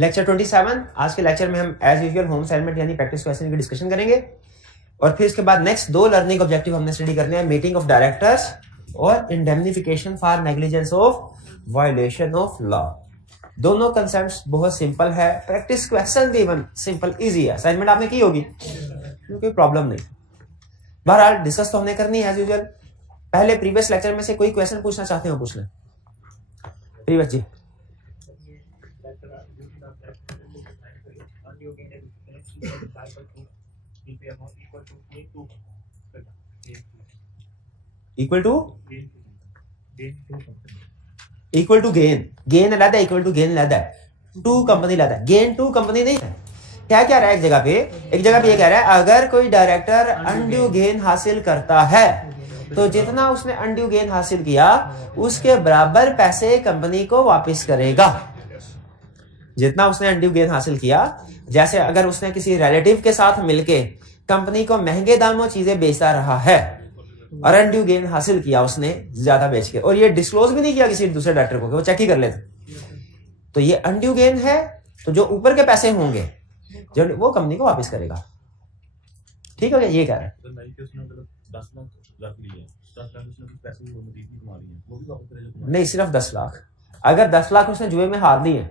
Lecture 27। आज के lecture में हम एज यूजुअल होम असाइनमेंट यानी प्रैक्टिस क्वेश्चन की डिस्कशन करेंगे और फिर इसके बाद नेक्स्ट 2 लर्निंग ऑब्जेक्टिव हमने स्टडी करने हैं, मीटिंग ऑफ डायरेक्टर्स और indemnification for negligence of violation of law. दोनों कंसेप्ट्स बहुत सिंपल है, प्रैक्टिस क्वेश्चन भी इवन सिंपल इजी है, असाइनमेंट आपने की होगी, कोई प्रॉब्लम नहीं। बहरहाल डिस्कस तो हमने करनी है एज यूजुअल। पहले प्रीवियस लेक्चर में से कोई क्वेश्चन पूछना चाहते हो पूछ लें। Previous G equal to gain अलग है, इक्वल टू गेन अलग है, टू कंपनी अलग है, गेन टू कंपनी नहीं है। क्या क्या रहा है एक जगह पे ये कह रहा है अगर कोई डायरेक्टर अनड्यू गेन हासिल करता है तो जितना उसने अनड्यू गेन हासिल किया उसके बराबर पैसे कंपनी को वापस करेगा। जितना उसने अनड्यू गेन हासिल किया, जैसे अगर उसने किसी रिलेटिव के साथ मिलके कंपनी को महंगे दामों चीजें बेचता रहा है और अनड्यू गेन हासिल किया उसने ज्यादा बेच के, और ये डिस्क्लोज भी नहीं किया किसी दूसरे डायरेक्टर को, वो चेक ही कर लेते, तो ये अनड्यू गेन है। तो जो ऊपर के पैसे होंगे जो वो कंपनी को वापस करेगा। ठीक है, ये कह रहा है। नहीं, सिर्फ 10 लाख। अगर 10 लाख उसने जुए में हार दिए,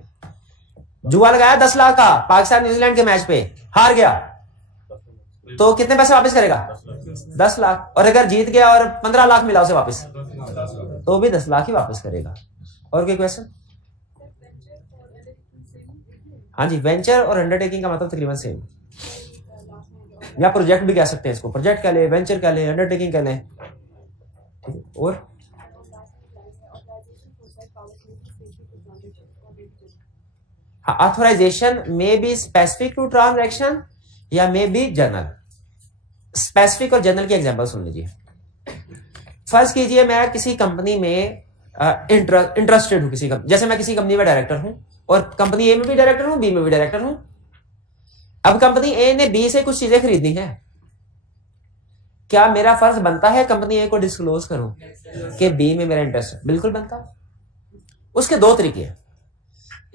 जुआ लगाया 10 लाख का पाकिस्तान न्यूजीलैंड के मैच पे, हार गया, तो कितने पैसे वापस करेगा? 10 लाख। और अगर जीत गया और 15 लाख मिला उसे वापस, तो भी 10 लाख ही वापस करेगा। और कोई क्वेश्चन? हाँ जी, वेंचर और अंडरटेकिंग का मतलब तकरीबन सेम, या प्रोजेक्ट भी कह सकते हैं इसको, प्रोजेक्ट कह ले, वेंचर कह ले, अंडरटेकिंग कह ले। और authorization may be specific to transaction या मे बी जनरल। स्पेसिफिक और जनरल की एग्जांपल सुन लीजिए। फर्ज कीजिए मैं किसी कंपनी में इंटरेस्टेड हूं, जैसे मैं किसी कंपनी में डायरेक्टर हूं और कंपनी ए में भी डायरेक्टर हूं, बी में भी डायरेक्टर हूं। अब कंपनी ए ने बी से कुछ चीजें खरीदनी है, क्या मेरा फर्ज बनता है कंपनी ए को डिस्क्लोज करूं कि बी में मेरा इंटरेस्ट है? बिल्कुल बनता है। उसके 2 तरीके हैं,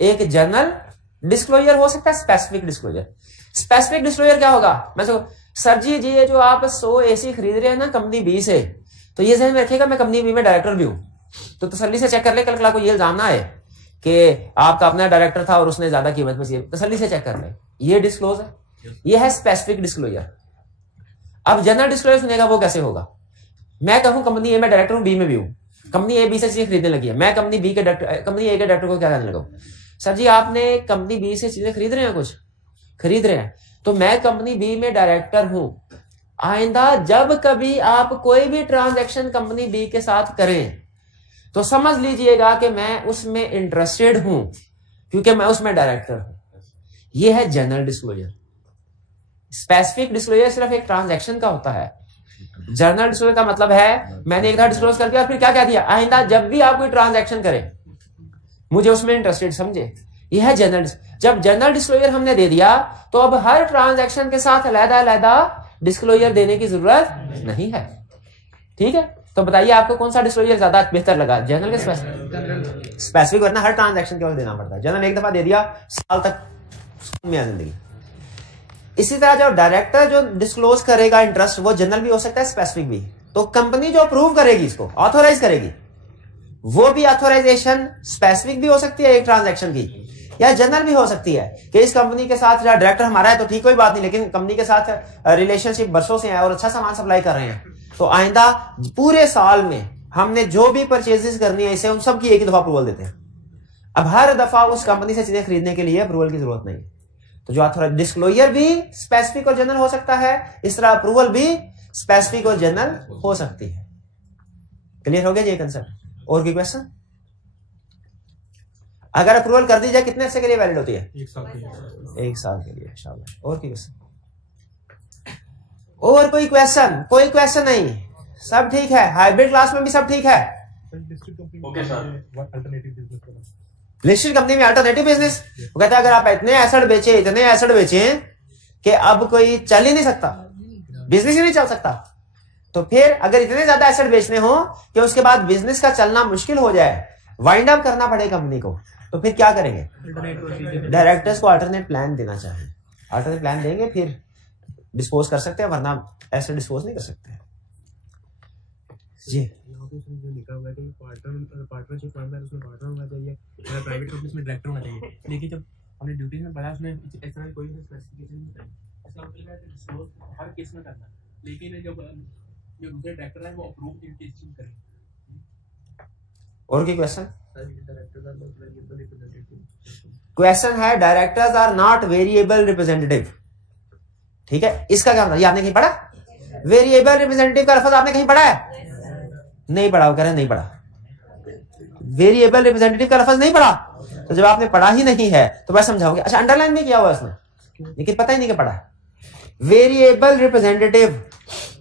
एक जनरल डिस्क्लोजर हो सकता है, स्पेसिफिक डिस्क्लोजर। स्पेसिफिक डिस्क्लोजर क्या होगा? मैं सर जी ये जो आप 100 एसी खरीद रहे हैं ना कंपनी बी से, तो ये ध्यान में रखिएगा मैं कंपनी बी में डायरेक्टर भी हूं, तो तसल्ली से चेक कर ले, कल को ये इल्जाम ना आए कि आपका अपना डायरेक्टर था और उसने ज्यादा कीमत पे, तसल्ली से चेक कर ले। ये डिस्क्लोज है, ये है स्पेसिफिक डिस्क्लोजर। अब जनरल डिस्क्लोजर सुनेगा वो कैसे होगा? मैं कहूं कंपनी ए में डायरेक्टर हूं, बी में भी हूं, कंपनी ए बी से चीजें खरीदने लगी है, मैं कंपनी ए के डायरेक्टर को क्या कहने लगा, सर जी आपने कंपनी बी से चीजें खरीद रहे हैं, कुछ खरीद रहे हैं, तो मैं कंपनी बी में डायरेक्टर हूं, आइंदा जब कभी आप कोई भी ट्रांजैक्शन कंपनी बी के साथ करें तो समझ लीजिएगा कि मैं उसमें इंटरेस्टेड हूं क्योंकि मैं उसमें डायरेक्टर हूं। यह है जनरल डिस्क्लोजर। स्पेसिफिक डिस्क्लोजर सिर्फ एक ट्रांजैक्शन का होता है। जनरल डिस्क्लोजर का मतलब है मैंने एक बार डिस्क्लोज कर दिया और फिर क्या कह दिया, आइंदा जब भी आप कोई ट्रांजैक्शन करें मुझे उसमें इंटरेस्टेड समझे। यह है जनरल। जब जनरल डिस्क्लोजर हमने दे दिया तो अब हर ट्रांजैक्शन के साथ अलग-अलग डिस्क्लोजर देने की जरूरत नहीं है। ठीक है, तो बताइए आपको कौन सा डिस्क्लोजर ज्यादा बेहतर लगा, जनरल के स्पेसिफिक? स्पेसिफिक वरना हर ट्रांजैक्शन के वक्त देना पड़ता है, जनरल एक दफा दे दिया साल तक में आ जिंदगी। इसी तरह जो डायरेक्टर जो डिस्क्लोज करेगा इंटरेस्ट, वो जनरल भी हो सकता है, स्पेसिफिक भी। तो कंपनी जो अप्रूव करेगी, इसको ऑथोराइज करेगी, वो भी ऑथोराइजेशन स्पेसिफिक भी हो सकती है एक ट्रांजैक्शन की, या जनरल भी हो सकती है कि इस कंपनी के साथ डायरेक्टर हमारा है तो ठीक, कोई बात नहीं, लेकिन कंपनी के साथ रिलेशनशिप बरसों से है और अच्छा सामान सप्लाई कर रहे हैं, तो आइंदा पूरे साल में हमने जो भी परचेजेस करनी है इसे उन सब की एक ही दफा अप्रूवल देते हैं। अब हर दफा उस कंपनी से चीजें खरीदने के लिए अप्रूवल की जरूरत नहीं। तो जो ऑथोराइज डिस्क्लोजर भी स्पेसिफिक और जनरल हो सकता है, इस तरह अप्रूवल भी स्पेसिफिक और जनरल हो सकती है। क्लियर हो गया ये कंसेप्ट? और कोई क्वेश्चन? अगर अप्रूवल कर दी जाए कितने अर्से के लिए वैलिड होती है? 1 साल के लिए। 1 साल के लिए, शाबाश। और कोई क्वेश्चन? और कोई क्वेश्चन? कोई क्वेश्चन नहीं, सब ठीक है। हाइब्रिड क्लास में भी सब ठीक है। लिस्टेड कंपनी में अल्टरनेटिव बिजनेस, वो कहता है अगर आप इतने एसेट बेचे कि अब कोई चल ही नहीं सकता, बिजनेस ही नहीं चल सकता, तो फिर अगर इतने ज्यादा एसेट बेचने हो कि उसके बाद बिजनेस का चलना मुश्किल हो जाए, वाइंड अप करना पड़े कंपनी को, तो फिर क्या करेंगे, डायरेक्टर्स को अल्टरनेट प्लान देना चाहें, अल्टरनेट प्लान देंगे फिर डिस्पोज कर सकते हैं, वरना ऐसे डिस्पोज नहीं कर सकते जी। लिखा हुआ है कि पार्टनरशिप फर्म है, उसमें पार्टनर होना चाहिए, प्राइवेट कंपनी में डायरेक्टर होना चाहिए, लेकिन जब हमने ड्यूटीज में पढ़ा उसमें इस तरह कोई स्पेसिफिकेशन नहीं है, इसका मतलब है कि डिस्क्लोज हर केस में करना, लेकिन जब जो दूसरे डायरेक्टर है वो अप्रूव की चीज करें। और कोई क्वेश्चन? क्वेश्चन है directors are not variable representative, ठीक है, इसका क्या मतलब, ये आपने कहीं पढ़ा? वेरिएबल रिप्रेजेंटेटिव का लफ्ज आपने कहीं पढ़ा है? नहीं पढ़ा, वो कह रहे हैं नहीं पढ़ा, वेरिएबल रिप्रेजेंटेटिव का लफ्ज नहीं पढ़ा। तो जब आपने पढ़ा ही नहीं है तो मैं समझाऊंगा। अच्छा, अंडरलाइन भी किया हुआ उसने, लेकिन पता ही नहीं कि पढ़ा है। Variable representative,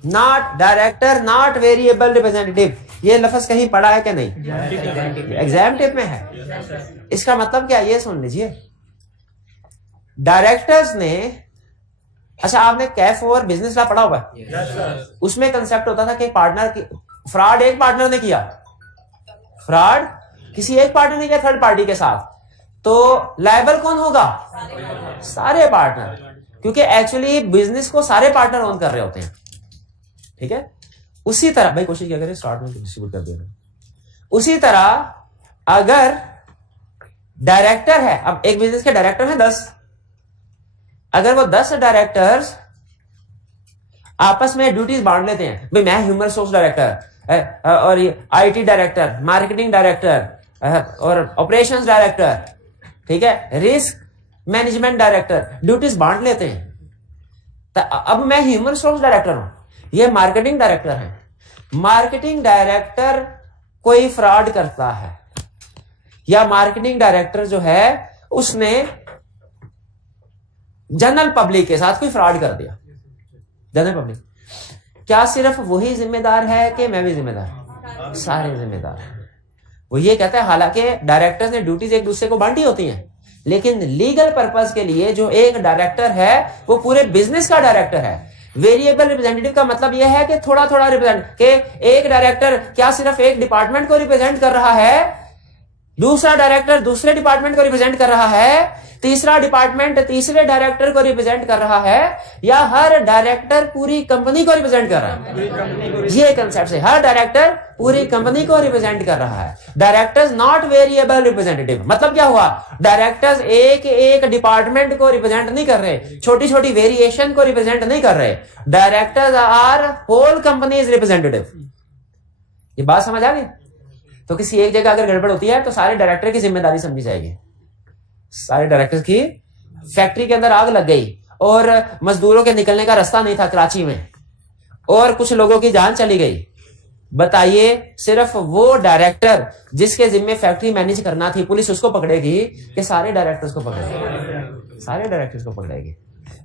not director, not variable representative, ये लफ्ज कहीं पढ़ा है क्या? नहीं, एग्जाम टिप में है। इसका मतलब क्या, ये सुन लीजिए, डायरेक्टर्स ने, अच्छा आपने कैफ और बिजनेस लॉ पढ़ा हुआ है, उसमें कंसेप्ट होता था कि पार्टनर की फ्रॉड एक पार्टनर ने किया, फ्रॉड किसी एक पार्टनर ने किया थर्ड पार्टी के साथ, तो लायबल कौन होगा? सारे पार्टनर, क्योंकि एक्चुअली बिजनेस को सारे पार्टनर ओन कर रहे होते हैं, ठीक है। उसी तरह भाई कोशिश क्या करें स्टार्ट में डिस्ट्रीब्यूट कर देना। उसी तरह अगर डायरेक्टर है, अब एक बिजनेस के डायरेक्टर हैं 10, अगर वो 10 डायरेक्टर्स आपस में ड्यूटीज बांट लेते हैं, भाई मैं ह्यूमन रिसोर्स डायरेक्टर और आईटी डायरेक्टर, मार्केटिंग डायरेक्टर और ऑपरेशंस डायरेक्टर, ठीक है, रिस्क मैनेजमेंट डायरेक्टर, ड्यूटीज बांट लेते हैं। तो अब मैं ह्यूमन रिसोर्स डायरेक्टर हूं, ये मार्केटिंग डायरेक्टर है, मार्केटिंग डायरेक्टर कोई फ्रॉड करता है, या मार्केटिंग डायरेक्टर जो है उसने जनरल पब्लिक के साथ कोई फ्रॉड कर दिया, जनरल पब्लिक, क्या सिर्फ वही जिम्मेदार है कि मैं भी जिम्मेदार? सारे जिम्मेदार हैं। वो ये कहता है, हालांकि डायरेक्टर्स ने ड्यूटीज एक दूसरे को बांटी होती हैं, लेकिन लीगल पर्पस के लिए जो एक डायरेक्टर है वो पूरे बिजनेस का डायरेक्टर है। वेरिएबल रिप्रेजेंटेटिव का मतलब यह है कि थोड़ा थोड़ा रिप्रेजेंट, के एक डायरेक्टर क्या सिर्फ एक डिपार्टमेंट को रिप्रेजेंट कर रहा है, दूसरा डायरेक्टर दूसरे डिपार्टमेंट को रिप्रेजेंट कर रहा है, तीसरा डिपार्टमेंट तीसरे डायरेक्टर को रिप्रेजेंट कर रहा है, या हर डायरेक्टर पूरी कंपनी को रिप्रेजेंट कर रहा है? ये कंसेप्ट है, हर डायरेक्टर पूरी कंपनी को रिप्रेजेंट कर रहा है। डायरेक्टर्स नॉट वेरिएबल रिप्रेजेंटेटिव, मतलब क्या हुआ, डायरेक्टर्स एक एक डिपार्टमेंट को रिप्रेजेंट नहीं कर रहे, छोटी छोटी वेरिएशन को रिप्रेजेंट नहीं कर रहे, directors are whole companies representative. ये बात समझ आ गई? तो किसी एक जगह अगर गड़बड़ होती है तो सारे डायरेक्टर की जिम्मेदारी समझी जाएगी। सारे डायरेक्टर्स की, फैक्ट्री के अंदर आग लग गई और मजदूरों के निकलने का रास्ता नहीं था कराची में, और कुछ लोगों की जान चली गई, बताइए सिर्फ वो डायरेक्टर जिसके जिम्मे फैक्ट्री मैनेज करना थी, पुलिस उसको पकड़ेगी कि सारे डायरेक्टर्स को पकड़ेगी? सारे डायरेक्टर्स को पकड़ेगी,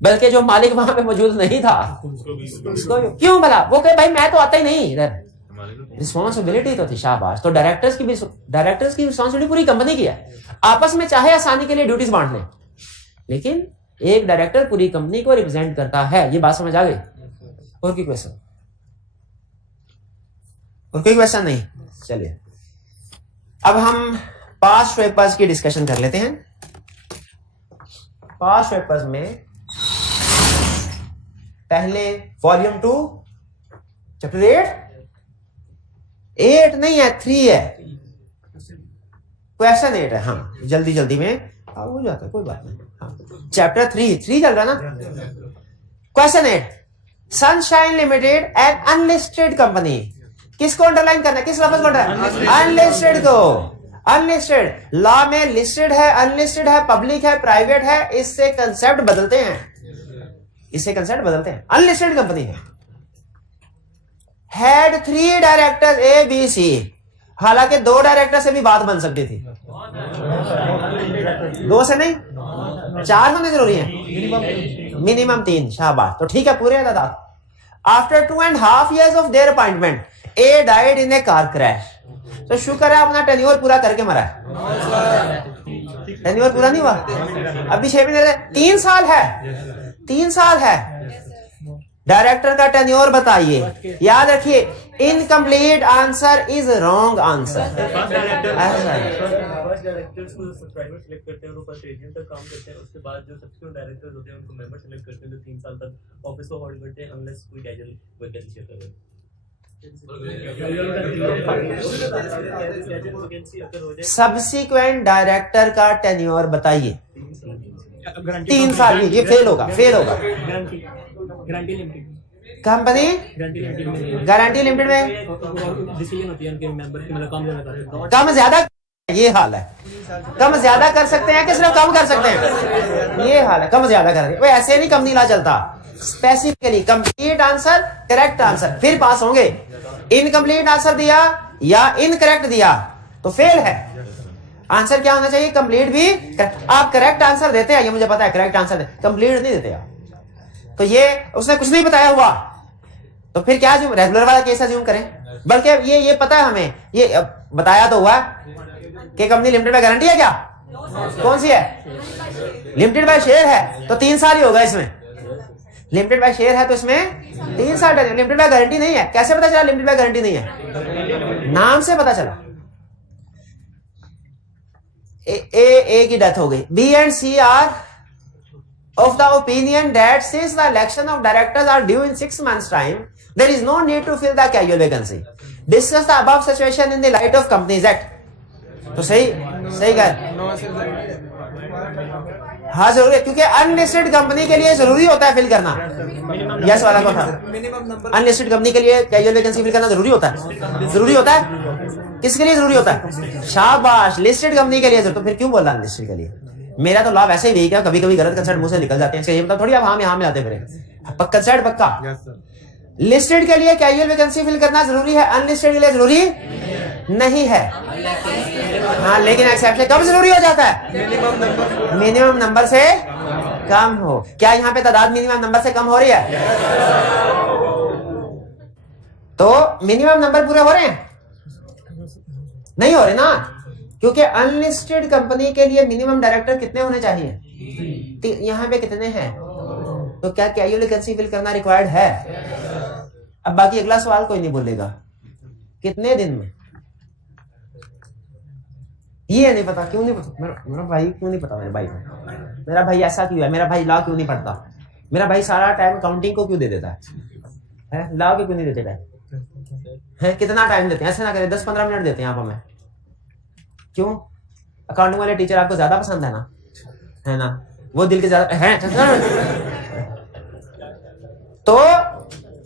बल्कि जो मालिक वहां पे मौजूद नहीं था उसको क्यों भला, वो कहे भाई मैं तो आता ही नहीं इधर, रिस्पॉन्सिबिलिटी तो थी, शाबाश। तो डायरेक्टर्स की रिस्पॉन्सिबिलिटी पूरी कंपनी की है, आपस में चाहे आसानी के लिए ड्यूटीज बांट लें, लेकिन एक डायरेक्टर पूरी कंपनी को रिप्रेजेंट करता है। ये बात समझ आ गई? और कोई क्वेश्चन? और कोई क्वेश्चन नहीं? चलिए अब हम पास्ट पेपर्स की डिस्कशन कर लेते हैं। पास्ट पेपर्स में पहले वॉल्यूम 2 चैप्टर 8 नहीं है, 3 है, क्वेश्चन 8 है। हाँ जल्दी जल्दी में हो जाता है, कोई बात नहीं। हाँ चैप्टर 3 चल रहा ना। Question 8, sunshine limited an unlisted company, किसको अंडरलाइन करना है, किस लफ्ज को अंडरलाइन? अनलिस्टेड को। अनलिस्टेड लॉ में लिस्टेड है, अनलिस्टेड है, पब्लिक है, प्राइवेट है, इससे कंसेप्ट बदलते हैं, इससे कंसेप्ट बदलते हैं। अनलिस्टेड कंपनी है, had 3 directors A, B, C, हालांकि 2 डायरेक्टर से भी बात बन सकती थी, 2 से नहीं, 4 होने जरूरी है, मिनिमम 3, शाबाश। तो ठीक है, पूरे तादाद। After 2.5 years of their appointment A died in A car crash. तो शुक्र है अपना टेन्योर पूरा करके मरा है, टेन्योर पूरा नहीं हुआ अभी 6 महीने, 3 साल है, 3 साल है, डायरेक्टर का टेन्योर बताइए। याद रखिए, incomplete answer is wrong answer. First directors को सब्सक्राइबर सिलेक्ट करते हैं, वो फर्स्ट एजेंट तक काम करते हैं, उसके बाद जो सब्सिक्वेंट डायरेक्टर्स होते हैं उनको मेंबर सिलेक्ट करते हैं, जो 3 साल तक ऑफिस को होल्ड करते हैं अनलेस कोई कैजुअल वैकेंसी शेयर करे। सब्सिक्वेंट डायरेक्टर का टेन्योर बताइए। 3 साल। ये फेल होगा, फेल होगा। Guarantee limited, company guarantee limited में डिसीजन होती है उनके मेंबर की, मतलब कम कम ज्यादा, ये हाल है। कम ज्यादा कर सकते हैं कि सिर्फ कम कर सकते हैं, ये हाल है। कम ज्यादा कर सकते हैं, ऐसे नहीं कंपनी ला चलता। Specifically complete answer, correct answer, फिर पास होंगे। इनकम्प्लीट आंसर दिया या इनकरेक्ट दिया तो फेल है। आंसर क्या होना चाहिए? कंप्लीट भी correct। आप करेक्ट आंसर देते हैं, ये मुझे पता है, करेक्ट आंसर कंप्लीट नहीं देते आप। तो ये उसने कुछ नहीं बताया हुआ, तो फिर क्या रेगुलर वाला केस अज्यूम करें? बल्कि ये पता है हमें, ये बताया तो हुआ कि कंपनी लिमिटेड बाय गारंटी है। क्या कौन सी है? लिमिटेड बाय शेयर है, तो 3 साल ही होगा इसमें। लिमिटेड बाय शेयर है तो इसमें 3 साल। लिमिटेड बाय गारंटी नहीं है। कैसे पता चला लिमिटेड बाय गारंटी नहीं है? नाम से पता चला। ए की डेथ हो गई। B and C are of the opinion that since the election of directors are due in 6 months time, there is no need to fill the casual vacancy. Discuss the above situation in the light of Companies Act. तो सही कर। हाँ जरूरी है, क्योंकि unlisted company के लिए जरूरी होता है फिल करना। यस वाला कौन था? अनलिस्टेड कंपनी के लिए कैजुअल वैकेंसी फिल करना जरूरी होता है। जरूरी होता है? किसके लिए जरूरी होता है? शाबाश, लिस्टेड कंपनी के लिए। तो फिर क्यों बोल रहा अनलिस्टेड के लिए? मेरा तो लॉ वैसे ही वीक है, कभी कभी गलत कंसेप्ट मुंह से निकल जाते हैं। इसका ये मतलब थोड़ी आप हाँ में हाँ मिलाते फिर। कंसेप्ट पक्का। लिस्टेड के लिए कैजुअल वैकेंसी फिल करना जरूरी है, अनलिस्टेड के लिए जरूरी नहीं है। हाँ, लेकिन एक्सेप्शन कब जरूरी हो जाता है? मिनिमम नंबर से कम हो। क्या यहाँ पे तादाद मिनिमम नंबर से कम हो रही है? तो मिनिमम नंबर पूरे हो रहे हैं? नहीं हो रहे ना, क्योंकि अनलिस्टेड कंपनी के लिए मिनिमम डायरेक्टर कितने होने चाहिए? यहाँ पे कितने हैं? तो क्या कैजुअल वैकेंसी फिल करना रिक्वायर्ड है? अब बाकी अगला सवाल कोई नहीं बोलेगा, कितने दिन में? ये नहीं पता। क्यों नहीं पता? मेरा भाई क्यों नहीं पता? मेरा भाई ऐसा क्यों है? मेरा भाई लॉ क्यों नहीं पढ़ता? मेरा भाई सारा टाइम काउंटिंग को क्यों दे देता है? लॉ को क्यों नहीं देते है? कितना टाइम देते हैं? ऐसे ना करें, 10-15 मिनट देते हैं आप हमें। क्यों? अकाउंटिंग वाले टीचर आपको ज्यादा पसंद है ना? है ना? वो दिल के ज्यादा है। तो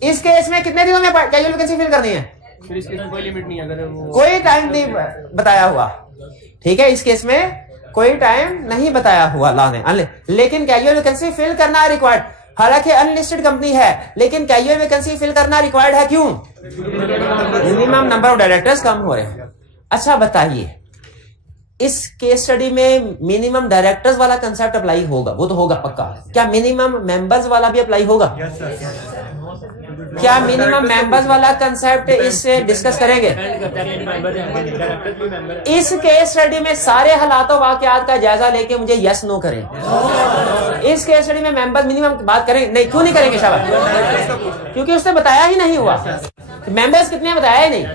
इस केस में कितने दिनों में कैजुअल वैकेंसी फिल करनी है? फिर इसके लिए कोई लिमिट नहीं है, अगर वो कोई टाइम नहीं बताया हुआ। ठीक है, इस केस में कोई टाइम नहीं बताया हुआ लॉ ने। लेकिन कैजुअल वैकेंसी फिल करना रिक्वायर्ड। हालांकि अनलिस्टेड कंपनी है, लेकिन कैजुअल वैकेंसी फिल करना रिक्वायर्ड है। क्यों? मिनिमम नंबर ऑफ डायरेक्टर्स कम हो रहे हैं। अच्छा बताइए, इस केस स्टडी में मिनिमम डायरेक्टर्स वाला कंसेप्ट अप्लाई होगा? वो तो होगा पक्का। क्या मिनिमम मेंबर्स वाला भी अप्लाई होगा? क्या मिनिमम मेंबर्स वाला कंसेप्ट इससे डिस्कस करेंगे? इस केस स्टडी में सारे हालातों वाकयात का जायजा लेके मुझे यस नो करें। इस केस स्टडी में मेंबर मिनिमम बात करेंगे? नहीं, क्यों नहीं करेंगे? शाबाश, क्योंकि उसने बताया ही नहीं हुआ। मेंबर्स कितने बताया ही नहीं।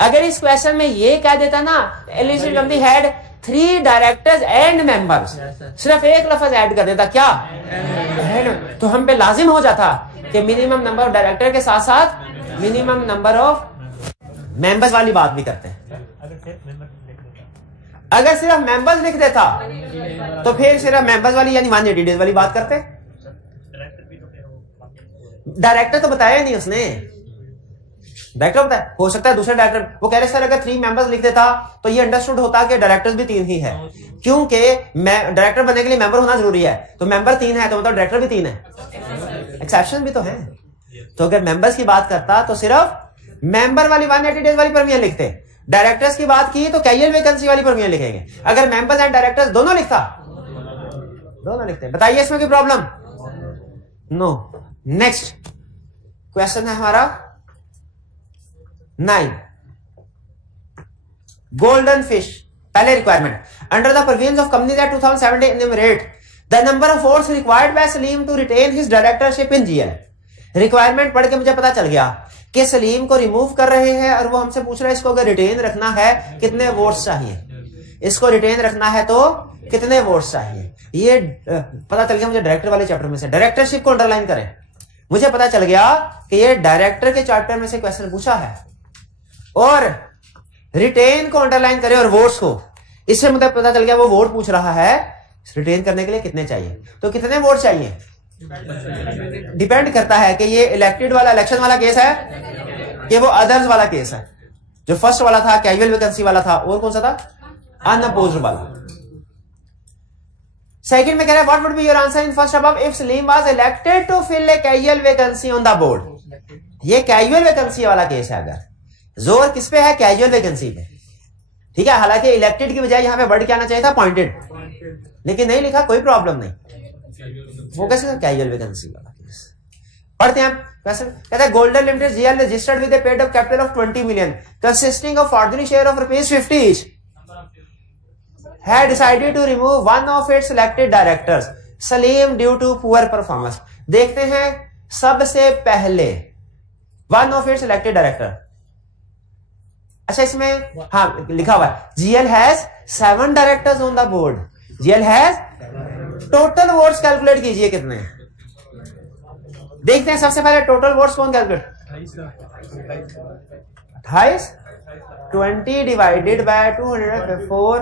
अगर इस क्वेश्चन में ये कह देता ना, eligible company had 3 directors and members, सिर्फ एक लफ्ज ऐड कर देता, क्या? तो हम पे लाजिम हो जाता कि मिनिमम नंबर ऑफ डायरेक्टर के साथ साथ मिनिमम नंबर ऑफ मेंबर्स वाली बात भी करते हैं। अगर सिर्फ मेंबर्स लिख देता तो फिर सिर्फ मेंबर्स वाली यानी 180 डेज वाली बात करते। डायरेक्टर तो बताया ही नहीं उसने। डायरेक्टर बताया, हो सकता है दूसरे डायरेक्टर, वो कह रहे सर अगर 3 मेंबर्स लिख देता तो ये अंडरस्टूड होता कि डायरेक्टर्स भी 3 ही है, क्योंकि डायरेक्टर बनने के लिए मेंबर होना जरूरी है। तो मेंबर 3 है तो मतलब डायरेक्टर भी 3 है। एक्सेप्शन भी तो है। तो अगर मेंबर्स की बात करता तो सिर्फ मेंबर वाली 180 डेज वाली परमिशन लिखते। डायरेक्टर्स की बात की तो कैजुअल वैकेंसी वाली परमिशन लिखेंगे। अगर मेंबर्स एंड डायरेक्टर्स दोनों लिखता, दोनों लिखते। बताइए इसमें कोई प्रॉब्लम? नो। नेक्स्ट क्वेश्चन है हमारा 9, गोल्डन फिश। पहले requirement, under the provisions of companies act 2017 enumerate the number of votes required by Salim to retain his directorship in GL. Requirement पढ़ के मुझे पता चल गया कि सलीम को रिमूव कर रहे हैं और वो हमसे पूछ रहा है इसको अगर रिटेन रखना है कितने वोट्स चाहिए, इसको रिटेन रखना है तो कितने वोट्स चाहिए। ये पता चल गया मुझे डायरेक्टर वाले चैप्टर में से। डायरेक्टरशिप को अंडरलाइन करें, मुझे पता चल गया कि ये डायरेक्टर के चैप्टर में से क्वेश्चन पूछा है। और रिटेन को अंडरलाइन करें और वोट्स को, इससे मुझे पता चल गया वो वोट पूछ रहा है रिटेन करने के लिए कितने चाहिए। तो कितने वोट चाहिए डिपेंड करता है कि ये इलेक्टेड वाला इलेक्शन वाला केस है कि वो अदर्स वाला केस है। जो फर्स्ट वाला था कैजुअल वैकेंसी वाला था, और कौन सा था, अनअपोज्ड वाला। सेकंड में कह रहा है what would be your answer in first above if Salim was elected to fill a casual vacancy on the board. ये कैजुअल वैकेंसी वाला केस है। अगर जोर किस पे है, कैजुअल वैकेंसी पे, ठीक है। हालांकि इलेक्टेड की बजाय यहां पे वर्ड क्या आना चाहिए था, अपॉइंटेड, लेकिन नहीं लिखा, कोई प्रॉब्लम नहीं। वो कैसे कैजुअल वैकेंसी वाला केस पढ़ते हैं। कैसे कहते हैं golden limited GL registered with A paid up capital of 20 million consisting of ordinary share of ₹50 each had decided to remove one of its selected directors Salim due to poor performance। देखते हैं सबसे पहले one of its selected director। अच्छा इसमें हाँ लिखा हुआ है GL has 7 directors on the board। GL has total votes calculate कीजिए कितने। देखते हैं सबसे पहले टोटल वोट्स कौन calculate, 28 20 divided by 204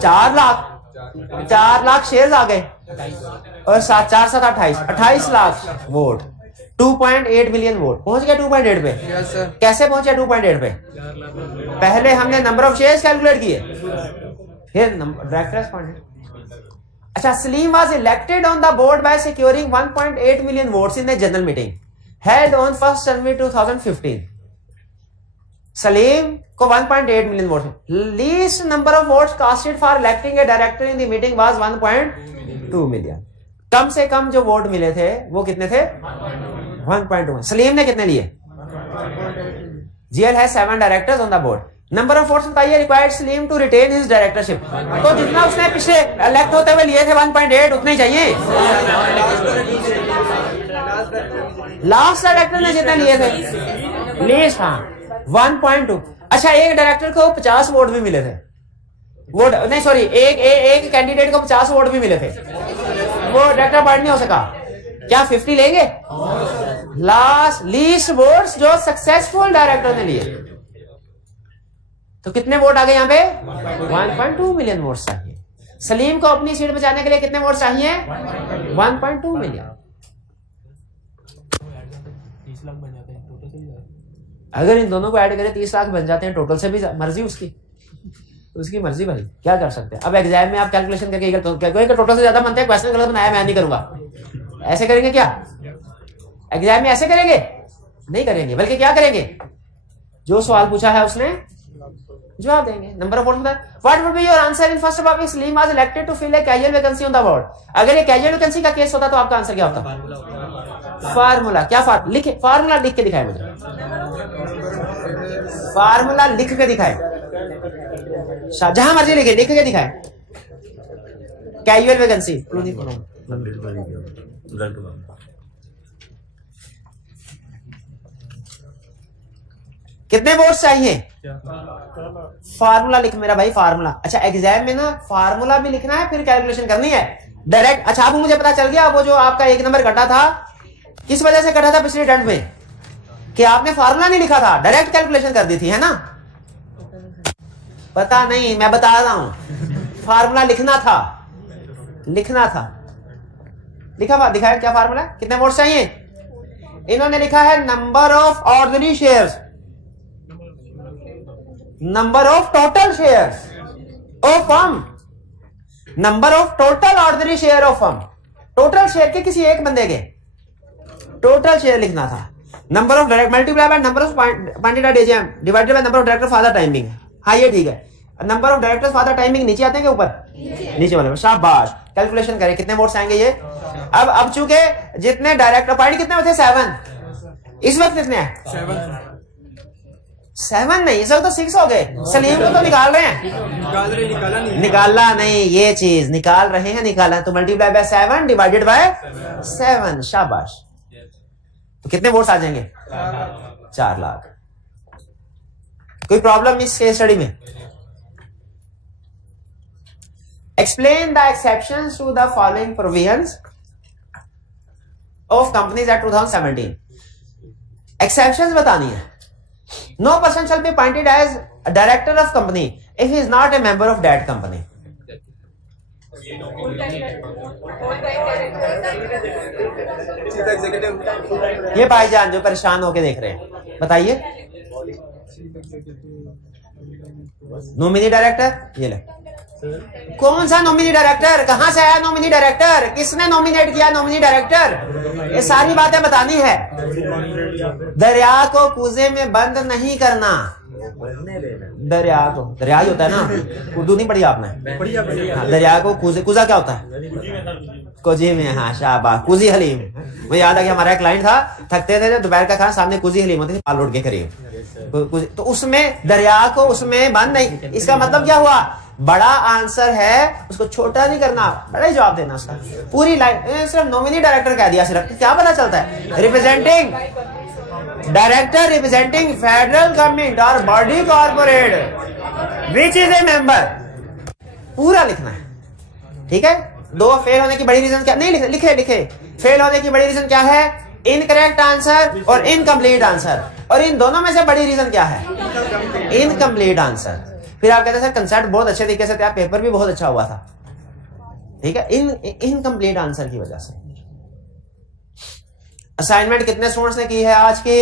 4 lakh shares आ गए और 4 7 28 लाख वोट, 2.8 मिलियन वोट पहुंच गया 2.8 पे। कैसे पहुंचे 2.8 पे, पहले हमने नंबर ऑफ शेयर्स कैलकुलेट किए, फिर डायरेक्टर्स पॉइंट। अच्छा Salim was elected on the board by securing 1.8 million votes in the general meeting held on 1 January 2015। Salim को 1.8 million vote, least number of votes casted for electing a director in the meeting was 1.2 million. कम से कम जो vote मिले थे वो कितने थे, 1.2। सलीम ने कितने लिए, जीएल है 7 directors on the board. Number of votes बताइए required Salim to retain his directorship. तो जितना उसने पिछले इलेक्ट होते हुए लिए थे 1.8 उतने चाहिए। लास्ट डायरेक्टर ने जितने लिए थे लीस्ट, हाँ 1.2। अच्छा एक डायरेक्टर को 50 वोट भी मिले थे, वोट नहीं सॉरी एक कैंडिडेट को 50 वोट भी मिले थे, वो डायरेक्टर पढ़ नहीं हो सका। क्या 50 लेंगे, लास्ट लीस्ट वोट्स जो सक्सेसफुल डायरेक्टर ने लिए। तो कितने वोट आ गए यहाँ पे, 1.2 मिलियन वोट चाहिए। सलीम को अपनी सीट बचाने के लिए कितने वोट चाहिए, 1.2 मिलियन। अगर इन दोनों को ऐड करें 30 लाख बन जाते हैं टोटल से भी, मर्जी उसकी मर्जी भाई, क्या कर सकते हैं। अब एग्जाम में आप कैलकुलेशन करके टोटल से ज्यादा बनते हैं, क्वेश्चन गलत बनाया मैं नहीं करूंगा। ऐसे करेंगे क्या, एग्जाम में ऐसे करेंगे नहीं करेंगे, बल्कि क्या करेंगे, जो सवाल पूछा है उसने जवाब देंगे। Number of votes what would be your answer in first above if Salim was elected to fill a casual vacancy on the board. अगर ये कैजुअल वैकेंसी का केस होता तो आपका आंसर क्या होता, फार्मूला। क्या लिखे, फार्मूला लिख के दिखाए मुझे, फार्मूला लिख के दिखाए, जहां मर्जी लिखे, लिख के दिखाए। कैजुअल वैकेंसी कितने वोट्स चाहिए, फार्मूला लिख मेरा भाई, फार्मूला। अच्छा एग्जाम में ना फार्मूला भी लिखना है, फिर कैलकुलेशन करनी है डायरेक्ट। अच्छा अब मुझे पता चल गया वो जो आपका 1 नंबर कटा था किस वजह से कटा था पिछले अटेम्प्ट में, कि आपने फार्मूला नहीं लिखा था, डायरेक्ट कैलकुलेशन कर दी थी, है ना। पता नहीं, मैं बता रहा हूं, फार्मूला लिखना था, लिखा हुआ दिखाया क्या फार्मूला, कितने वोट्स चाहिए। इन्होंने लिखा है number of ordinary shares, number of total shares of firm, number of total ordinary share of firm, total share के किसी एक बंदे के टोटल शेयर लिखना था। Number of direct multiply by number of appointed at AGM divided by number of director for the timing. हाँ ये ठीक है, number of directors for the timing नीचे आते हैं कि ऊपर, नीचे वाले में। शाबाश, कैलकुलेशन करें कितने वोट्स आएंगे ये। अब चूंकि जितने डायरेक्टर अपॉइंट कितने होते, 7, इस वक्त कितने हैं, 7 नहीं, इस वक्त तो 6 हो गए। सलीम को तो निकाल रहे हैं, निकाला नहीं, ये चीज निकाल रहे हैं, निकाला तो मल्टीप्लाई बाय 7 डिवाइडेड बाय 7। शाबाश, तो कितने वोट्स आ जाएंगे? 4 लाख। कोई प्रॉब्लम इस केस स्टडी में? Explain the exceptions to the following provisions of companies act 2017। Exceptions बतानी है। No person shall be appointed as director of company if he is not a member of that company. ये भाईजान जो परेशान होके देख रहे हैं, बताइए। नॉमिनी डायरेक्टर, ये ले। कौन सा नॉमिनी डायरेक्टर? कहां से आया नॉमिनी डायरेक्टर? किसने नॉमिनेट किया नॉमिनी डायरेक्टर? ये सारी बातें बतानी है। दरिया को कुएं में बंद नहीं करना। दरिया को, दरिया ही होता है ना, उर्दू नहीं पढ़ी आपने? हाँ, दरिया को कुजा क्या होता है? कुजी में। हाँ शाबाश, कुजी हलीम। मुझे याद आ गया, हमारा क्लाइंट था, थकते थे, दोपहर का खाना सामने कुजी हलीम होती थी, पाल रोड के करीब। तो उसमें दरिया को उसमें बंद नहीं। इसका मतलब क्या हुआ? बड़ा आंसर है, उसको छोटा नहीं करना, बड़ा ही जवाब देना उसका। पूरी लाइन सिर्फ नॉमिनी डायरेक्टर कह दिया, सिर्फ क्या पता चलता है? Representing director representing federal government और body corporate which is a member, पूरा लिखना है। ठीक है? 2 फेल होने की बड़ी रीजन क्या? नहीं लिखे। फेल होने की बड़ी रीजन क्या है? इनकरेक्ट आंसर और इनकम्प्लीट आंसर। और इन दोनों में से बड़ी रीजन क्या है? Incomplete answer. फिर आप कहते हैं सर कंसेप्ट बहुत अच्छे तरीके से था, पेपर भी बहुत अच्छा हुआ था। ठीक है? इनकम्प्लीट आंसर की वजह से। असाइनमेंट कितने स्टूडेंट्स ने की है आज के?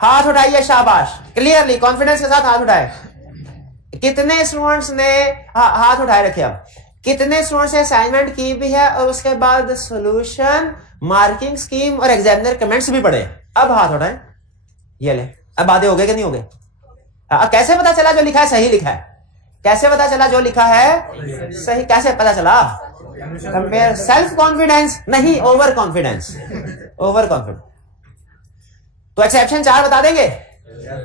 हाथ उठाइए, शाबाश, क्लियरली कॉन्फिडेंस के साथ हाथ उठाए। कितने स्टूडेंट्स ने हाथ उठाए रखे? अब कितने स्टूडेंट्स ने असाइनमेंट की भी है और उसके बाद सॉल्यूशन, मार्किंग स्कीम और एग्जामिनर कमेंट्स भी पढ़े? अब हाथ उठाए। ये ले, अब बातें हो गए कि नहीं हो गए? कैसे पता चला जो लिखा है सही लिखा है? कैसे पता चला जो लिखा है सही? कैसे पता चला? कंपेयर सेल्फ कॉन्फिडेंस नहीं, ओवर कॉन्फिडेंस। Over confidence. तो एक्सेप्शन 4 बता देंगे?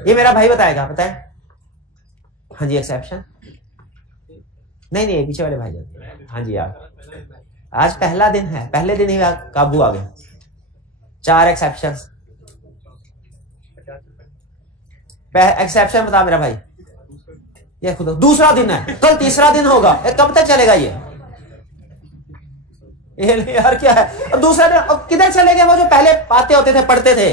ये मेरा भाई बताएगा, बताए। हाँ जी, एक्सेप्शन नहीं, पीछे वाले भाई जाते। हाँ जी यार, आज पहला दिन है, पहले दिन ही काबू आ गए। 4 एक्सेप्शन। एक्सेप्शन बता मेरा भाई। ये खुद दूसरा दिन है, कल तीसरा दिन होगा। कब तक चलेगा ये यार क्या है? दूसरा दिन किधर चले गए वो जो पहले आते होते थे, पढ़ते थे?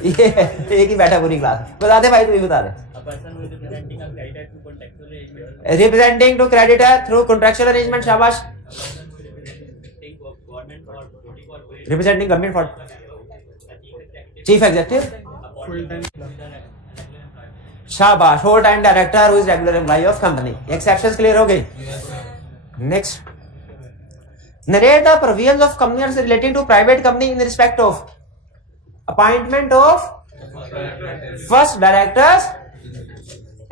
ये एक ही बैठा पूरी क्लास। बता दे भाई, तू भी बता दे। Representing to creditor through contractual arrangement, शाबाश। Representing government for chief executive, शाबाश। Whole time director who is regular employ of company. Exceptions clear हो गई? Next, narrate the provisions of companies relating to private company in respect of appointment of first directors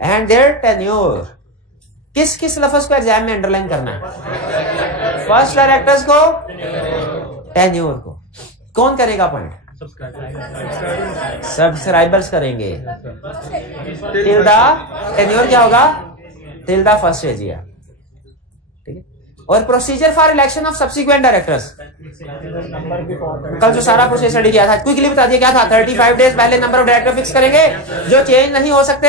and their tenure। किस किस लफ्ज को exam में underline करना है? First directors को, टेन्योर को। कौन करेगा पॉइंट? सब्सक्राइबर्स करेंगे। टिल द टेन्योर क्या होगा? Till the first Asia. ठीक है? और procedure for election of subsequent directors, कल जो सारा प्रोसेस स्टडी किया था, क्विकली बता दिया क्या था? 35 डेज पहले नंबर ऑफ डायरेक्टर फिक्स करेंगे जो चेंज नहीं हो सकते,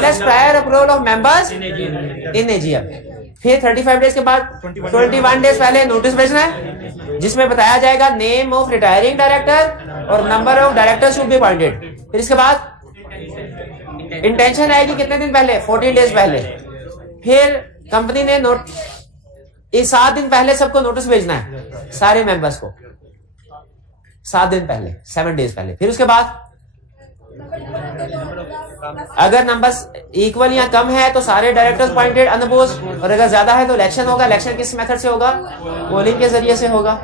less prior approval of members in AGM. फिर 35 डेज के बाद 21 डेज पहले नोटिस भेजना है जिसमें बताया जाएगा नेम ऑफ रिटायरिंग डायरेक्टर और number of directors should be appointed. फिर इसके बाद इंटेंशन आएगी कितने दिन पहले? 14 डेज पहले। फिर कंपनी ने नोट 7 दिन पहले सबको नोटिस भेजना है, सारे मेंबर्स को 7 दिन पहले, 7 डेज पहले। फिर उसके बाद अगर नंबर्स इक्वल या कम है तो सारे डायरेक्टर्स अपॉइंटेड अनअपोज, और अगर ज्यादा है तो इलेक्शन होगा। इलेक्शन किस मेथड से होगा? पोलिंग के जरिए से होगा।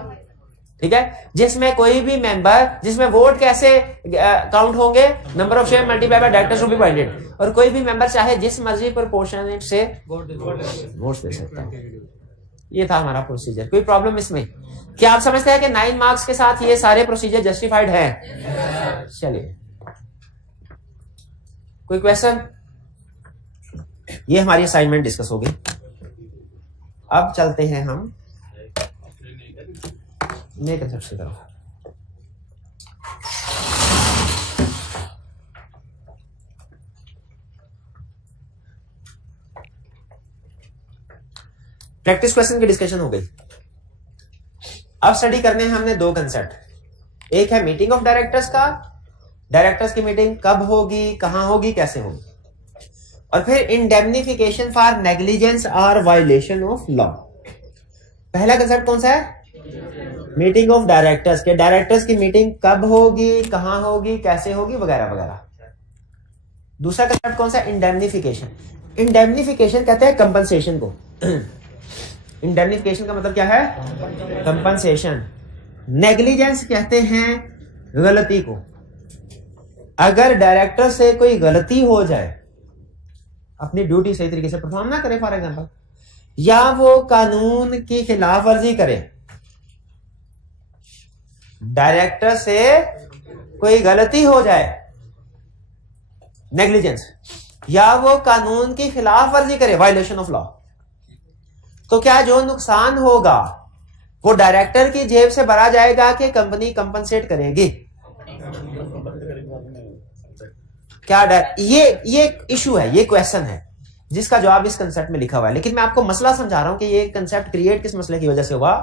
ठीक है? जिसमें कोई भी मेंबर, जिसमें वोट कैसे काउंट होंगे? Number of share multiply by directors will be appointed. और कोई भी मेंबर चाहे जिस मर्जी प्रोपोर्शनेट से वोट दे सकता है। ये था हमारा प्रोसीजर। कोई प्रॉब्लम इसमें? क्या आप समझते हैं कि 9 मार्क्स के साथ ये सारे प्रोसीजर जस्टिफाइड हैं? चलिए, कोई क्वेश्चन? ये हमारी असाइनमेंट डिस्कस होगी। अब चलते हैं हम नए कंसेप्ट की तरफ। प्रैक्टिस क्वेश्चन की डिस्कशन हो गई। अब स्टडी करने हैं हमने दो कंसेप्ट। एक है मीटिंग ऑफ डायरेक्टर्स का, डायरेक्टर्स की मीटिंग कब होगी, कहां होगी, कैसे होगी, और फिर इंडेमनिफिकेशन फॉर नेग्लिजेंस और वायलेशन ऑफ लॉ। पहला कंसेप्ट कौन सा है? मीटिंग ऑफ डायरेक्टर्स के, डायरेक्टर्स की मीटिंग कब होगी, कहां होगी, कैसे होगी, वगैरह वगैरह। दूसरा कंसेप्ट कौन सा है? इंडेमनिफिकेशन। इंडेमनिफिकेशन कहते हैं कंपनसेशन को। इंडेमनिफिकेशन का मतलब क्या है? कंपनसेशन। नेग्लिजेंस कहते हैं गलती को। अगर डायरेक्टर से कोई गलती हो जाए, अपनी ड्यूटी सही तरीके से परफॉर्म ना करे फॉर एग्जांपल, या वो कानून की खिलाफ वर्जी करे, डायरेक्टर से कोई गलती हो जाए, नेग्लिजेंस, या वो कानून की खिलाफ वर्जी करे, वायलेशन ऑफ लॉ, तो क्या जो नुकसान होगा वो डायरेक्टर की जेब से भरा जाएगा कि कंपनी कंपनसेट करेगी? क्या ये इशू है, ये क्वेश्चन है जिसका जवाब इस कंसेप्ट में लिखा हुआ है। लेकिन मैं आपको मसला समझा रहा हूं कि ये कंसेप्ट क्रिएट किस मसले की वजह से हुआ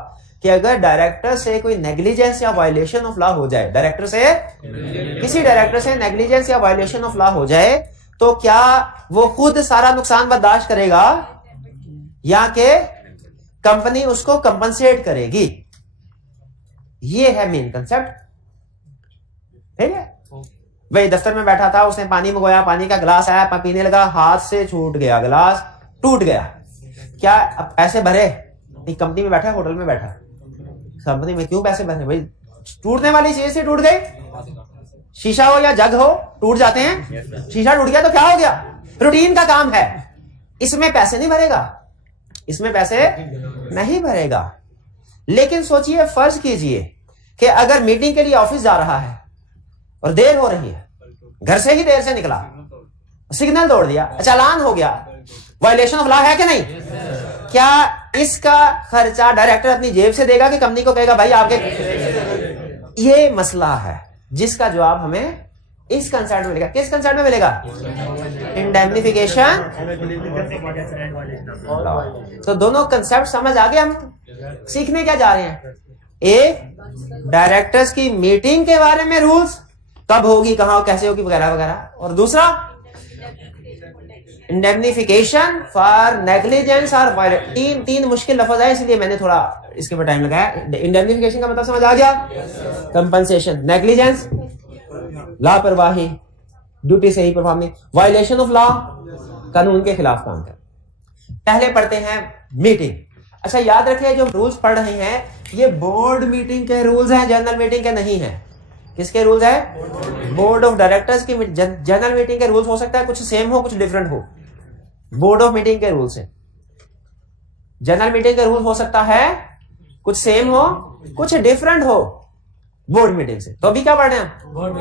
कि अगर डायरेक्टर से कोई नेग्लिजेंस या वायलेशन ऑफ लॉ हो जाए, किसी डायरेक्टर से नेग्लिजेंस या वायलेशन ऑफ लॉ हो जाए, तो क्या वो खुद सारा नुकसान बर्दाश्त करेगा या कि कंपनी उसको कंपनसेट करेगी? ये है मेन कंसेप्ट। ठीक है भाई, दफ्तर में बैठा था, उसने पानी मंगवाया, पानी का गिलास आया, पीने लगा, हाथ से छूट गया, गिलास टूट गया, क्या अब पैसे भरे? एक कंपनी में बैठा, होटल में बैठा, कंपनी में क्यों पैसे भरे भाई? टूटने वाली चीज से टूट गई, शीशा हो या जग हो, टूट जाते हैं। शीशा टूट गया तो क्या हो गया? रूटीन का काम है, इसमें पैसे नहीं भरेगा, इसमें पैसे नहीं भरेगा। लेकिन सोचिए, फर्ज कीजिए कि अगर मीटिंग के लिए ऑफिस जा रहा है और देर हो रही है, घर से ही देर से निकला, सिग्नल तोड़ दिया, चालान हो गया, वायलेशन ऑफ लॉ है कि नहीं? क्या इसका खर्चा डायरेक्टर अपनी जेब से देगा कि कंपनी को कहेगा भाई आपके? ये मसला है जिसका जवाब हमें इस कंसेप्ट में मिलेगा। किस कंसेप्ट में मिलेगा? इंडेमनिफिकेशन। तो दोनों कंसेप्ट समझ आ गए। हम सीखने क्या जा रहे हैं? एक, डायरेक्टर्स की मीटिंग के बारे में रूल्स, कब होगी, कहां, कैसे होगी, वगैरह वगैरह, और दूसरा इंडेमनिफिकेशन फॉर नेग्लिजेंस और वायलेशन। तीन मुश्किल लफ्ज है, इसलिए मैंने थोड़ा इसके ऊपर टाइम लगाया। इंडेमनिफिकेशन का मतलब समझ आ गया? कंपनसेशन। नेग्लिजेंस, लापरवाही, ड्यूटी से ही परफॉर्म नहीं। वायलेशन ऑफ लॉ, कानून के खिलाफ काम कर। पहले पढ़ते हैं मीटिंग। अच्छा याद रखिए, जो रूल्स पढ़ रहे हैं ये बोर्ड मीटिंग के रूल्स हैं, जनरल मीटिंग के नहीं है। किसके रूल्स है? बोर्ड ऑफ डायरेक्टर्स की। जनरल मीटिंग के रूल्स हो सकता है कुछ सेम हो, कुछ डिफरेंट हो। बोर्ड ऑफ मीटिंग के रूल्स है। जनरल मीटिंग के रूल हो सकता है कुछ सेम हो, कुछ डिफरेंट हो बोर्ड मीटिंग से। तो अभी क्या पढ़ रहे हैं? बोर्ड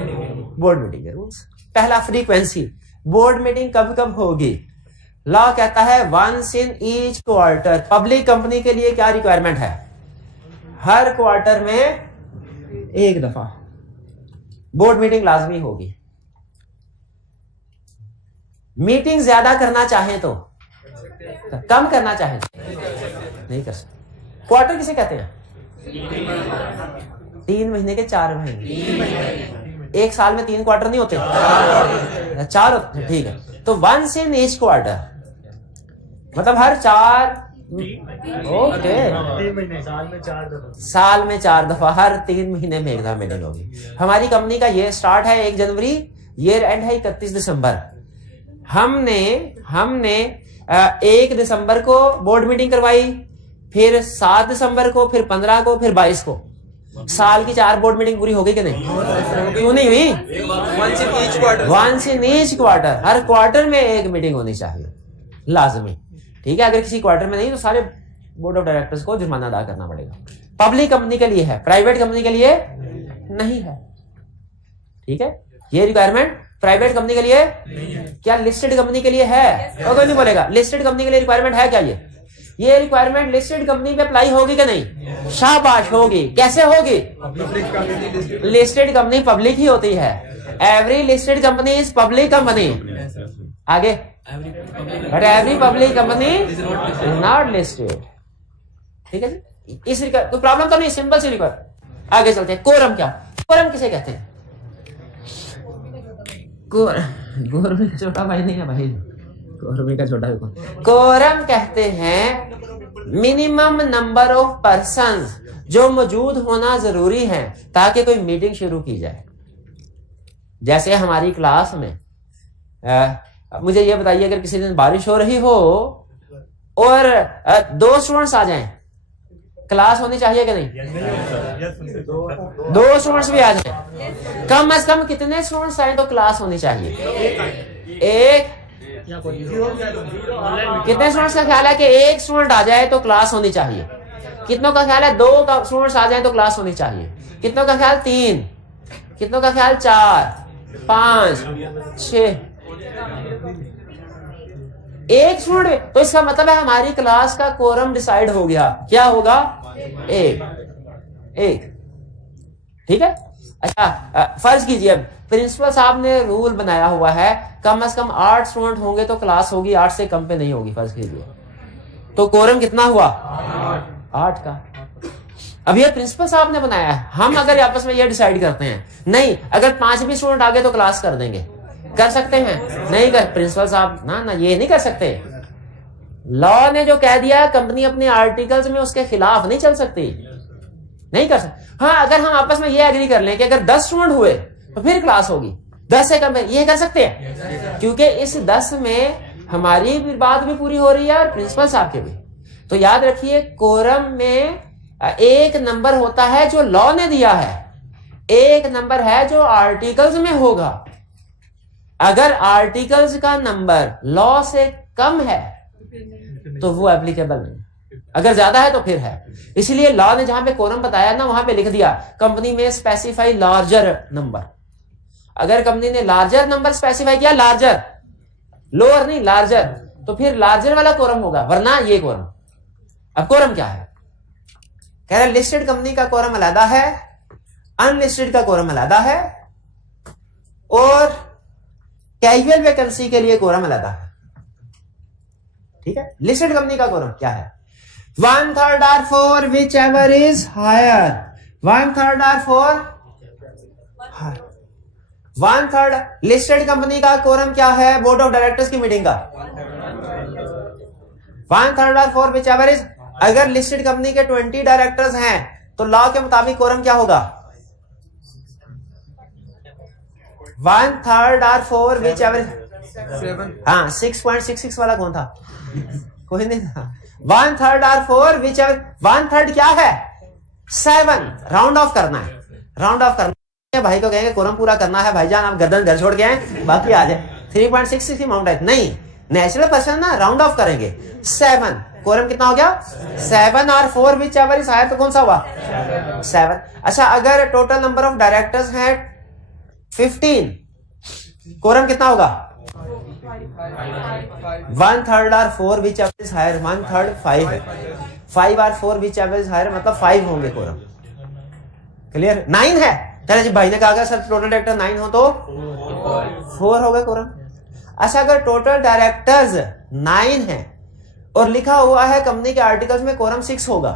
मीटिंग के रूल्स। पहला, फ्रीक्वेंसी। बोर्ड मीटिंग कब कब होगी? लॉ कहता है once in each quarter. Public company के लिए क्या रिक्वायरमेंट है? हर क्वार्टर में एक दफा बोर्ड मीटिंग लाजमी होगी। मीटिंग ज्यादा करना चाहे तो, कम करना चाहे तो नहीं कर सकते। क्वार्टर किसे कहते हैं? 3 महीने के 4 महीने। एक साल में 3 क्वार्टर नहीं होते, 4 होते। ठीक है, तो वंस इन ईच क्वार्टर मतलब हर 4 ओके साल में 4 दफा, हर 3 महीने में एक दफा मीटिंग होगी। हमारी कंपनी का ये स्टार्ट है 1 जनवरी, ईयर एंड है 31 दिसंबर। हमने 1 दिसंबर को बोर्ड मीटिंग करवाई, फिर 7 दिसंबर को, फिर 15 को, फिर 22 को। साल की 4 बोर्ड मीटिंग पूरी हो गई कि नहीं? क्यों नहीं हुई? Once in each quarter. हर क्वार्टर में एक मीटिंग होनी चाहिए लाजमी। ठीक है, अगर किसी क्वार्टर में नहीं तो सारे बोर्ड ऑफ डायरेक्टर्स को जुर्माना अदा करना पड़ेगा। पब्लिक कंपनी के लिए है, प्राइवेट कंपनी के लिए नहीं है। ठीक है, ये रिक्वायरमेंट प्राइवेट कंपनी के लिए क्या लिस्टेड कंपनी के लिए है? तो कोई नहीं बोलेगा लिस्टेड कंपनी के लिए रिक्वायरमेंट है क्या? ये ये रिक्वायरमेंट लिस्टेड कंपनी पे अप्लाई होगी कि नहीं? शाबाश, होगी। कैसे होगी? लिस्टेड कंपनी पब्लिक ही होती है। Every listed company is public company. आगे, but every public company is not listed. ठीक है जी, इस कोई प्रॉब्लम तो नहीं, सिंपल सी रिक्वायरमेंट। आगे चलते हैं। कोरम क्या? कोरम किसे कहते हैं? कोरम का छोटा भाई नहीं है भाई, कोरम का छोटा भाई। कोरम कहते हैं मिनिमम नंबर ऑफ पर्संस जो मौजूद होना जरूरी है ताकि कोई मीटिंग शुरू की जाए। जैसे हमारी क्लास में मुझे ये बताइए, अगर किसी दिन बारिश हो रही हो और 2 स्टूडेंट्स आ जाएं, क्लास होनी चाहिए कि नहीं? 2 स्टूडेंट्स भी आ जाएं, कम से कम कितने स्टूडेंट्स आए तो क्लास होनी चाहिए? एक। कितने स्टूडेंट्स का ख्याल है कि 1 स्टूडेंट आ जाए तो क्लास होनी चाहिए? कितनों का ख्याल है 2 स्टूडेंट्स आ जाए तो क्लास होनी चाहिए? कितनों का ख्याल 3? कितनों का ख्याल 4, 5, 6? 1 स्टूडेंट। तो इसका मतलब है हमारी क्लास का कोरम डिसाइड हो गया। क्या होगा? 1। ठीक है। अच्छा, फर्ज कीजिए अब प्रिंसिपल साहब ने रूल बनाया हुआ है कम से कम 8 स्टूडेंट होंगे तो क्लास होगी, 8 से कम पे नहीं होगी। फर्ज कीजिए, तो कोरम कितना हुआ? 8 का। अब ये प्रिंसिपल साहब ने बनाया है। हम अगर आपस में ये डिसाइड करते हैं नहीं, अगर 5 भी स्टूडेंट आ गए तो क्लास कर देंगे, कर सकते हैं? नहीं कर। प्रिंसिपल साहब ना ये नहीं कर सकते। लॉ ने जो कह दिया, कंपनी अपने आर्टिकल्स में उसके खिलाफ नहीं चल सकती, नहीं कर सकते। हाँ, अगर हम आपस में ये एग्री कर लें कि अगर 10 स्टूडेंट हुए तो फिर क्लास होगी, 10 से कम ये कर सकते हैं, क्योंकि इस 10 में हमारी भी बात भी पूरी हो रही है और प्रिंसिपल साहब के भी। तो याद रखिए, कोरम में एक नंबर होता है जो लॉ ने दिया है, एक नंबर है जो आर्टिकल्स में होगा। अगर आर्टिकल्स का नंबर लॉ से कम है तो वो एप्लीकेबल नहीं, अगर ज्यादा है तो फिर है। इसलिए लॉ ने जहां पे कोरम बताया ना, वहां पे लिख दिया कंपनी में स्पेसिफाई लार्जर नंबर। अगर कंपनी ने लार्जर नंबर स्पेसिफाई किया, लार्जर, लोअर नहीं लार्जर, तो फिर लार्जर वाला कोरम होगा, वरना ये कोरम। अब कोरम क्या है? कह रहे लिस्टेड कंपनी का कोरम अलग है, अनलिस्टेड का कोरम अलग है, और कैजुअल वैकेंसी के लिए कोरम अलग है। ठीक है। लिस्टेड कंपनी का कोरम क्या है? 1/3 or four whichever is higher. 1/3 or four 1/3। Listed company का कोरम क्या है? बोर्ड ऑफ डायरेक्टर्स की मीटिंग का 1/3 or four whichever is. अगर लिस्टेड कंपनी के 20 डायरेक्टर्स हैं तो लॉ के मुताबिक कोरम क्या होगा? 1/3 आर फॉर विच एवर। हाँ, 6.66 वाला कौन था? कोई नहीं था। 1/3 आर फॉर विच एवर। 1/3 क्या है? 7। राउंड ऑफ करना है, राउंड ऑफ करना है। भाई को कहेंगे कोरम पूरा करना है भाईजान, आप गर्दन घर छोड़ के आए, बाकी आ जाए। 3.66 अमाउंट है नहीं, नेचुरल पर्सन ना, राउंड ऑफ करेंगे। 7 कोरम कितना हो गया? 7 और 4 विच एवर इज हायर, तो कौन सा हुआ? 7। अच्छा, अगर टोटल नंबर ऑफ डायरेक्टर्स हैं 15, कोरम कितना होगा? 1/3 और 4 विच एवर इज हायर। 1/3 5 है, 5 और 4 विच एवर इज हायर, मतलब 5 होंगे कोरम। क्लियर? 9 है। चलो जी, भाई ने कहा सर टोटल डायरेक्टर 9 हो तो 4 हो गए कोरम। अच्छा, अगर टोटल डायरेक्टर्स 9 है और लिखा हुआ है कंपनी के आर्टिकल्स में कोरम 6 होगा,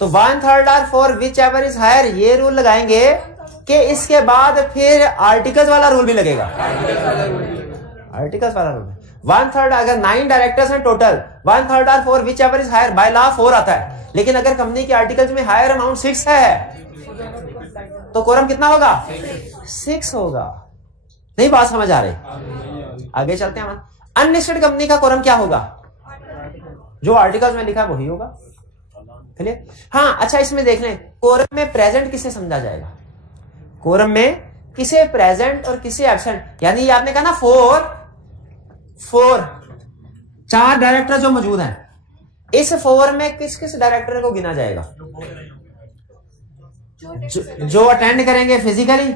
तो 1/3 और 4 विच एवर इज हायर, ये रूल लगाएंगे कि इसके बाद फिर आर्टिकल्स वाला रूल भी लगेगा। आर्टिकल्स वाला रूल 1/3। अगर 9 डायरेक्टर्स हैं टोटल, 1/3 और 4 whichever is higher, by law 4 आता है। लेकिन अगर कंपनी के आर्टिकल्स में हायर अमाउंट 6 है तो कोरम कितना होगा? 6 होगा। नहीं बात समझ आ रही? आगे चलते हैं। अनलिस्टेड कंपनी का कोरम क्या होगा? जो आर्टिकल्स में लिखा वही होगा। क्लियर? हाँ, अच्छा इसमें देख लें, कोरम में प्रेजेंट किसे समझा जाएगा? कोरम में किसे प्रेजेंट और किसे एब्सेंट, यानी ये आपने कहा ना 4 डायरेक्टर जो मौजूद हैं, इस 4 में किस किस डायरेक्टर को गिना जाएगा? जो अटेंड करेंगे फिजिकली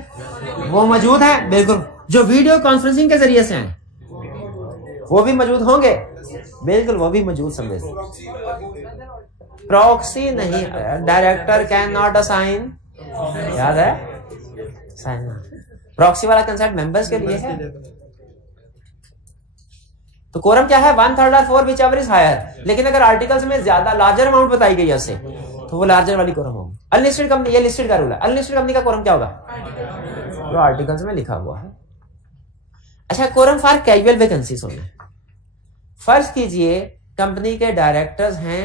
वो मौजूद हैं, बिल्कुल। जो वीडियो कॉन्फ्रेंसिंग के जरिए से हैं वो भी मौजूद होंगे, बिल्कुल वो भी मौजूद समझे। प्रॉक्सी नहीं, डायरेक्टर कैन नॉट असाइन, याद है साइन। प्रॉक्सी वाला कंसेप्ट मेंबर्स के लिए है। तो कोरम क्या है, 1/3 और 4 विच एवर इज हायर। लेकिन अगर आर्टिकल्स में ज्यादा लार्जर अमाउंट बताई गई है उसे, तो वो लार्जर वाली कोरम होगी। अनलिस्टेड कंपनी, ये लिस्टेड का रूल है, अनलिस्टेड कंपनी का कोरम क्या होगा, जो आर्टिकल्स में लिखा हुआ है। अच्छा, कोरम फॉर कैजुअल वैकेंसी सुनिए। फर्ज कीजिए कंपनी के डायरेक्टर्स हैं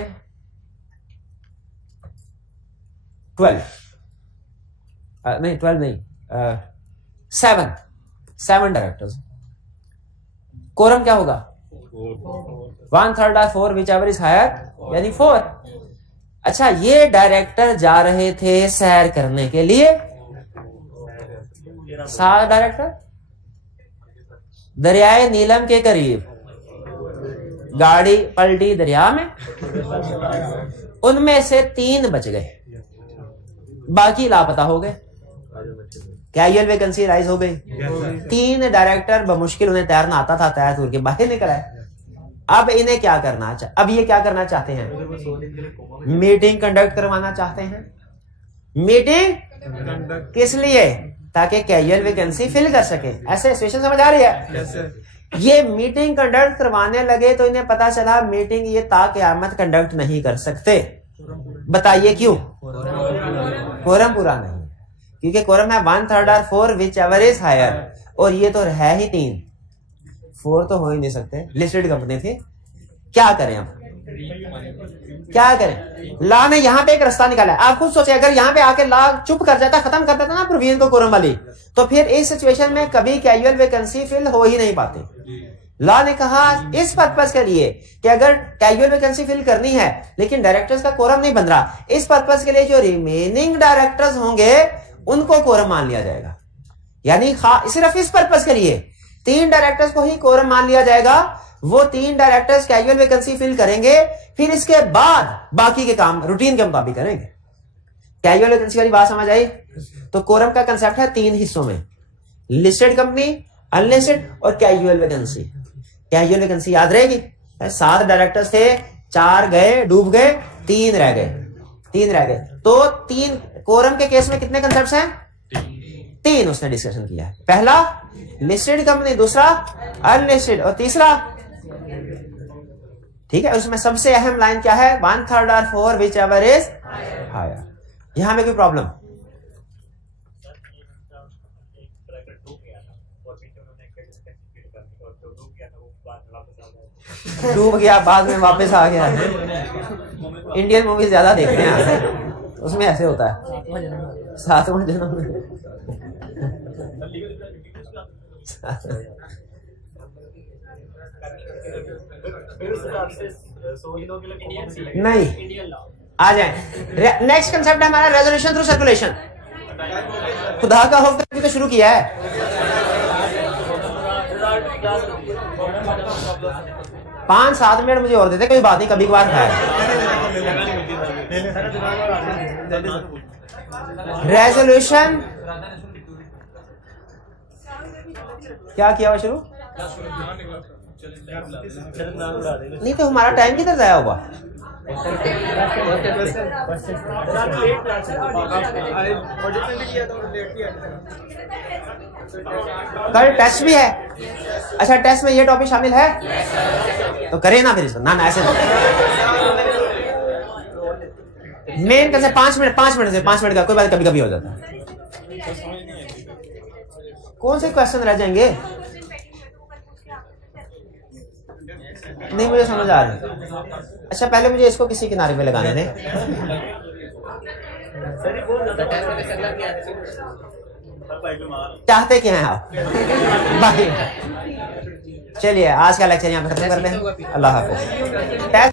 12 नहीं 7 डायरेक्टर्स। कोरम क्या होगा, 1/3 और 4 विच एवर इज हायर, यानी 4। अच्छा, ये डायरेक्टर जा रहे थे सैर करने के लिए, 7 डायरेक्टर दरियाए नीलम के करीब, गाड़ी पलटी दरिया में, उनमें से 3 बच गए, बाकी लापता हो गए। कैजुअल वैकेंसी राइज हो गई। 3 डायरेक्टर बमुश्किल, उन्हें तैरना आता था, तैर तूर के बाहर निकल आए। अब इन्हें क्या करना, अब ये क्या करना चाहते हैं, मीटिंग कंडक्ट करवाना चाहते हैं। मीटिंग किस लिए, ताकि कैजुअल वैकेंसी फिल कर सके। ऐसे सिचुएशन समझ आ रही है। ये मीटिंग कंडक्ट करवाने लगे तो इन्हें पता चला मीटिंग ये ताक़यामत कंडक्ट नहीं कर सकते। बताइए क्यों, कोरम पूरा नहीं, क्योंकि कोरम है 1/3 और 4 विच एवर इज हायर, और ये तो है ही 3, 4 तो हो ही नहीं सकते। लिस्टेड कंपनी थी। क्या करें अब, क्या करें। ला ने यहाँ पे एक रास्ता निकाला है। आप खुद सोचे, अगर यहाँ पे आके ला चुप कर जाता, खत्म कर देता ना प्रोविजन को कोरम वाली, तो फिर इस सिचुएशन में कभी कैजुअल वैकेंसी फिल हो ही नहीं पाती। लॉ ने कहा इस पर्पस के लिए कि अगर कैजुअल वैकेंसी फिल करनी है लेकिन डायरेक्टर्स का कोरम नहीं बन रहा, इस पर्पस के लिए जो रिमेनिंग डायरेक्टर्स होंगे उनको कोरम मान लिया जाएगा। यानी सिर्फ इस पर्पस के लिए 3 डायरेक्टर्स को ही कोरम मान लिया जाएगा। वो 3 डायरेक्टर्स कैजुअल वैकेंसी फिल करेंगे, फिर इसके बाद बाकी के काम रूटीन के मुताबिक करेंगे। कैजुअल वैकेंसी वाली बात समझ आई? तो कोरम का कंसेप्ट है 3 हिस्सों में, लिस्टेड कंपनी, अनलिस्टेड और कैजुअल वैकेंसी। कैजुअल वैकेंसी याद रहेगी, 7 डायरेक्टर्स थे, 4 गए, डूब गए, 3 रह गए। तो 3 कोरम के केस में कितने कंसेप्ट्स हैं? 3 उसने डिस्कशन किया है। पहला लिस्टेड कंपनी, दूसरा अनलिस्टेड और तीसरा, ठीक है। उसमें सबसे अहम लाइन क्या है? 1/3 और 4 विच एवर इज हायर। यहां में कोई प्रॉब्लम? डूब गया, बाद में वापस आ गया। इंडियन मूवी ज्यादा देखते हैं, उसमें ऐसे होता है 7वां जन्म में। नहीं, आ जाए। नेक्स्ट कंसेप्ट है हमारा रेजोल्यूशन थ्रू सर्कुलेशन। खुदा का हुक्म भी तो शुरू किया है। 5-7 मिनट मुझे और देते, कोई बात नहीं, कभी कभार है। रेजोल्यूशन क्या किया हुआ शुरू? नहीं तो हमारा टाइम किधर जाया हुआ? कल टेस्ट भी है। अच्छा, टेस्ट में ये टॉपिक शामिल है तो करें ना फिर इसको। ना ऐसे मेन कैसे 5 मिनट से 5 मिनट का कोई बात कभी कभी हो जाता है। कौन से क्वेश्चन रह जाएंगे? नहीं मुझे समझ आ रही। अच्छा, पहले मुझे इसको किसी किनारे पे लगाने दें। चाहते क्या हैं आप? चलिए आज का लेक्चर यहाँ पे खत्म करते हैं। अल्लाह हाफिज।